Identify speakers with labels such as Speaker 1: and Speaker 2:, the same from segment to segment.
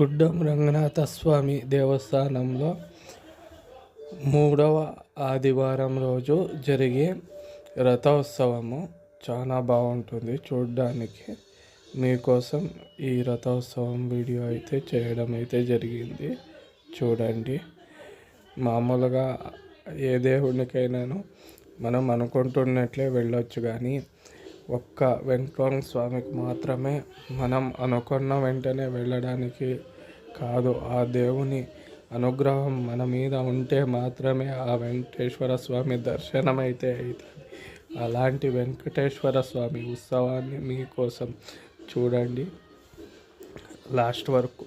Speaker 1: గుడ్డం రంగనాథ స్వామి దేవస్థానంలో మూడవ ఆదివారం రోజు జరిగే రథోత్సవము చాలా బాగుంటుంది చూడడానికి. మీకోసం ఈ రథోత్సవం వీడియో అయితే చేయడం అయితే జరిగింది. చూడండి. మామూలుగా ఏ దేవునికైనాను మనం అనుకుంటున్నట్లే వెళ్ళొచ్చు కానీ ఒక్క వెంకటరమణ స్వామికి మాత్రమే మనం అనుకున్న వెంటనే వెళ్ళడానికి కాదు ఆ దేవుని అనుగ్రహం మన మీద ఉంటే మాత్రమే ఆ వెంకటేశ్వర స్వామి దర్శనం అయితే అవుతుంది. అలాంటి వెంకటేశ్వర స్వామి ఉత్సవాన్ని మీకోసం చూడండి. లాస్ట్ వరకు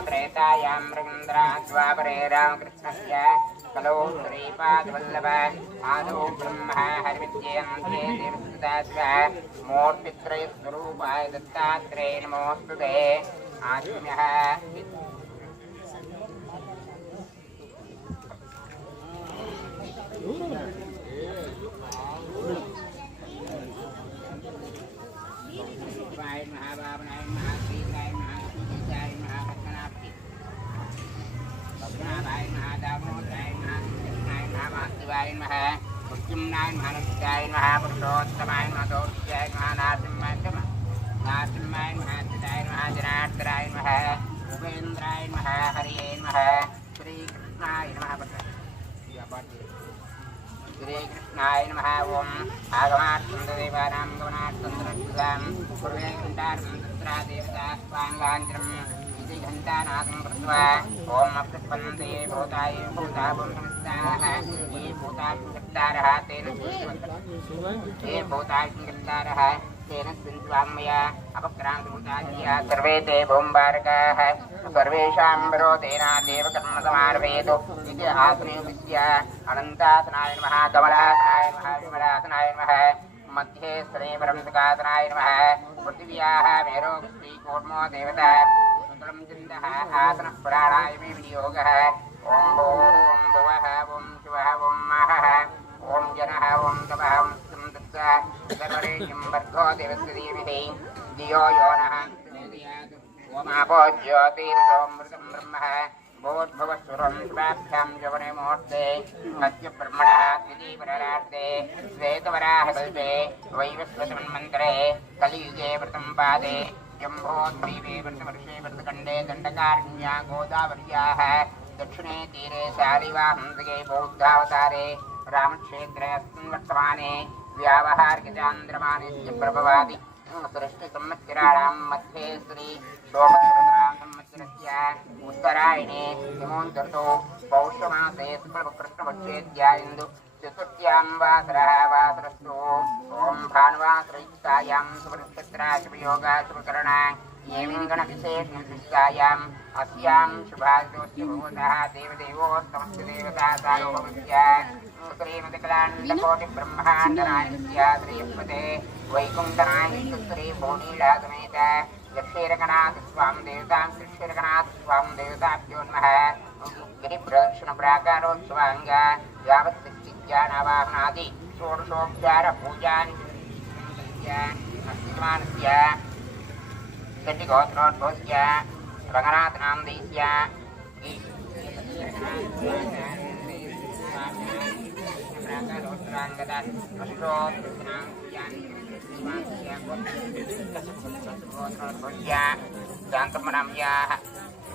Speaker 2: त्रेतायां मृगन्द्राद्वापरे रामकृष्णस्य कलो श्रीपादवल्लभ। आदौ ब्रह्म हरिविद्यन्ते देवसुदास्व मूर्तित्रयस्वरूपाय दत्तात्रेय नमोऽस्तु ते। आत्म्यः। शिवाय श्रीकृष्णाय नमः श्रीकृष्णाय नमः ॐ आगमार्थदेवानां गमनार्थन्द्रं पूर्वे घण्टार्थन्द्रा देवता स्वाङ्गाञ्जम् इति घण्टानादं कृत्वा ॐ अप्रस्पन्दे भूताय भूता पुंसंस्ताः ये भूतात्मकर्तारः तेन ये भूतात्मकर्तारः तेन सिन्त्वाङ्मया अपक्रान्तभूताद्या सर्वे भूम्बारकाः सर्वेषां विरोधेनादेव कर्म समार्पयतु इति आग्नेयस्य अनन्तासनाय नमः मध्ये पृथिव्याः मेरो श्रीकूर्मो देवता सुतलं चिन्दः आसनः पुराणाय मे विनियोगः ॐ ॐ भुवः ॐ शिवः ॐ महः ॐ जनः ॐ तपः ओमापो ज्योतिर्सोमृतं ब्रह्मः भूर्भुवस्वरं शिवाभ्यां यवने मुहूर्ते श्वेतवराहकल्पे वैवस्वतमन्मन्त्रे कलियुगे व्रतं पादे जम्भोद्वीपे व्रतवर्षे व्रतखण्डे दण्डकारण्या गोदावर्याः दक्षिणे तीरे शालिवाहंसगे बौद्धावतारे रामक्षेत्रे अस्मिन् प्रभवादि सृष्टिसंवत्सराणां मध्ये श्री सोमसहस्रां उत्तरायणे हिमोन्तर्तो पौषमासे शुक्लकृष्णपक्षेद्यायन्दु चतुर्थ्यां वासरः वासरस्तु ॐ भानुवासरयुक्तायां सुवृक्षत्राय शुभयोगाय शुभकरणाय नियमिङ्गणविषयनिर्दिष्टायाम् अस्यां शुभादोस्य भूतः देवदेवोत्तमस्य देवता सारो भविष्या श्रीमतिकलाण्डकोटिब्रह्माण्डनायस्य श्रीयस्पते वैकुण्ठनायश्री स्वां देवतां कृष्णरकनाथ स्वां देवताभ्यो नमः यावत् hujan abah nanti suruh sur jarak hujan ya masih cuman ya jadi kau terus bos ya terang terang nanti ya Jangan ke mana-mana ya.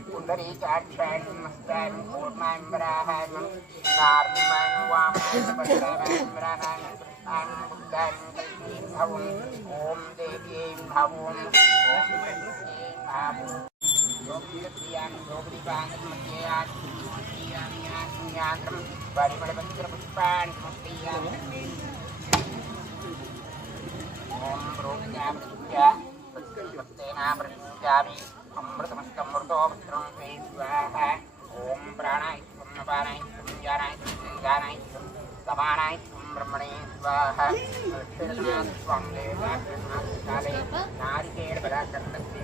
Speaker 2: Gundarishakshan Om अमृतमस्कमृतो मित्रं वै स्वाह ॐ प्राणाय त्वं नपानाय त्वं ज्ञानाय त्वं गानाय त्वं समानाय त्वं ब्रह्मणे स्वाह त्वं देवाले
Speaker 3: नारिकेणपदार्थस्य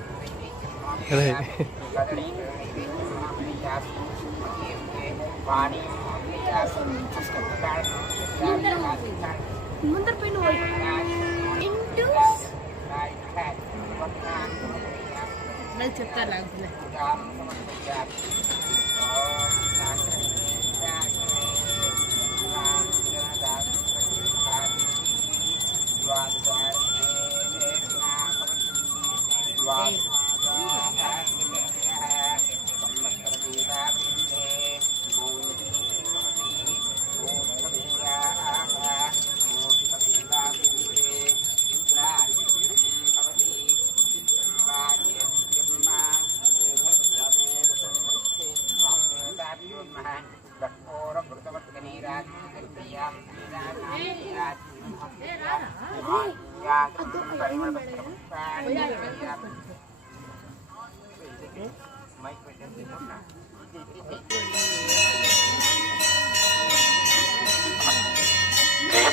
Speaker 4: ముందర పోయిన ఇంటూ చెప్తాను నాకు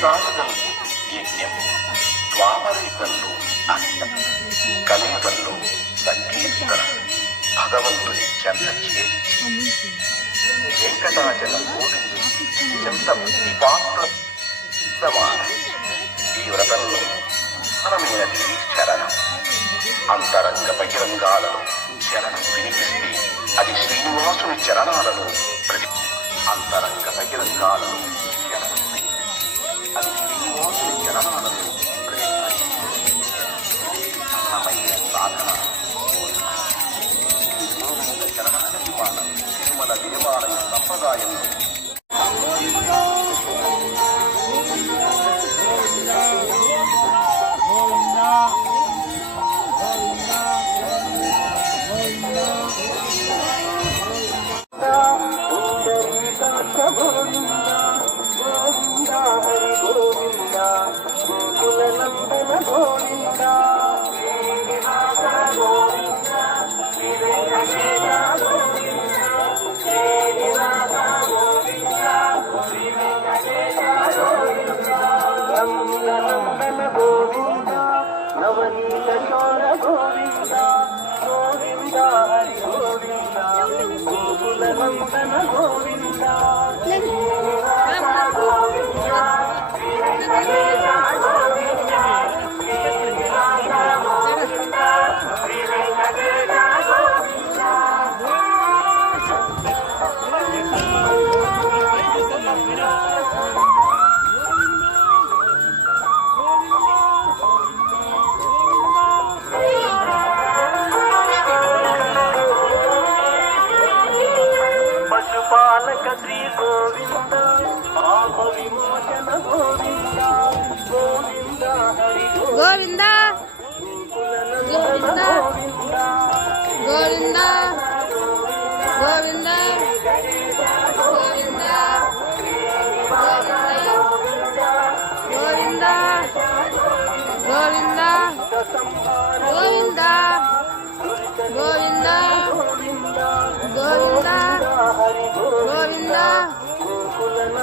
Speaker 5: వేదాలలో యజ్ఞం ద్వాపరయుగంలో అన్నం కలియుగంలో సంకీర్తన భగవంతుని చెంత చేర్చి వెంకటాచలం గోవిందు చెంత పాత్రవాడ ఈ వ్రతంలో ప్రధానమైనది చరణం అంతరంగ బహిరంగాలలో చరణం వినిపిస్తే అది శ్రీనివాసుని చరణాలలో ప్రతి అంతరంగ బహిరంగాలలో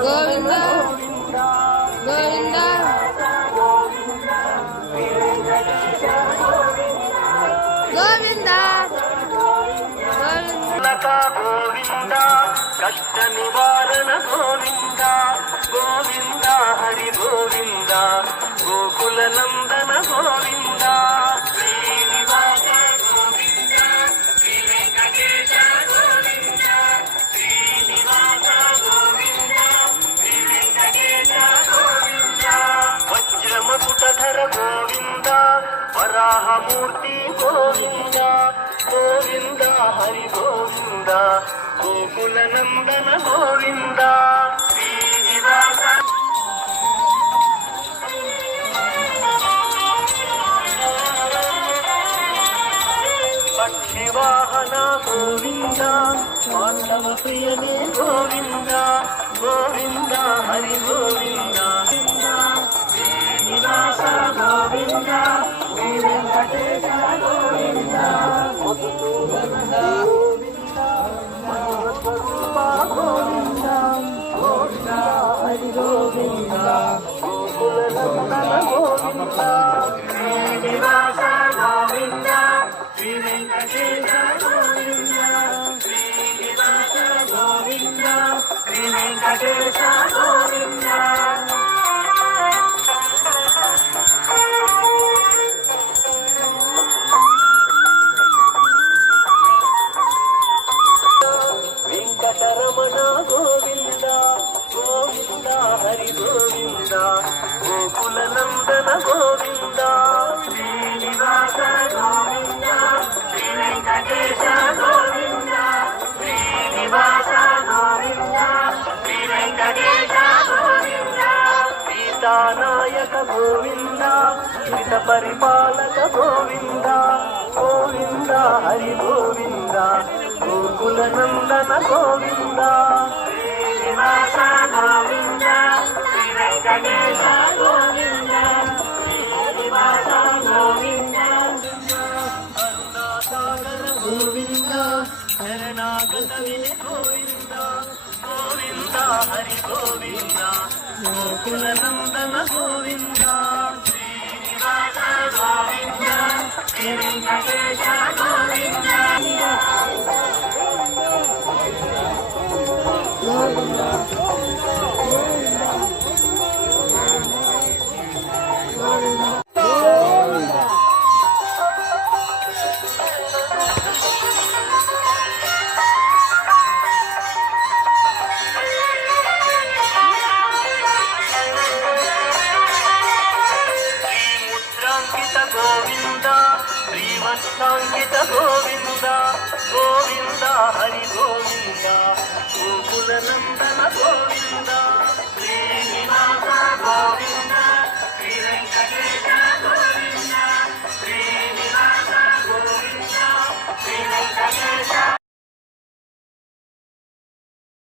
Speaker 5: గోవింద
Speaker 6: గోవింద. గోవింద గోవింద. కష్ట నివారణ గోవింద గోవింద హరి గోవింద
Speaker 5: గోకుల నందన గోవిందా. నందన గోవింద శ్రీనివాస పక్షివాహన గోవింద పాండవ ప్రియనే గోవింద గోవింద హరి గోవింద. శ్రీనివాస గోవింద శ్రీ వెంకటేశ గోవింద. గోవింద గోకుల నందన గోవింద శ్రీనివాస గోవింద. శ్రీనివాస గోవింద. శ్రీ వెంకటేశ గోవింద. శ్రీనివాస గోవింద. శ్రీ వెంకటేశ గోవింద. సీతానాయక గోవింద. సీత పరిపాలక గోవింద. గోవింద హరి గోవింద. గోకుల నందన గోవింద. శ్రీనివాస గోవింద. శ్రీ వెంకటేశ గోవింద. గోవింద అరుణాసాగర గోవింద శరణాగత గోవింద గోవింద హరి గోవింద గోకుల నందన గోవింద శ్రీనివాస గోవింద శ్రీ వెంకటేశ కృష్ణాంకిత గోవింద గోవింద హరి గోవింద గోకుల నందన గోవింద శ్రీనివాస గోవింద.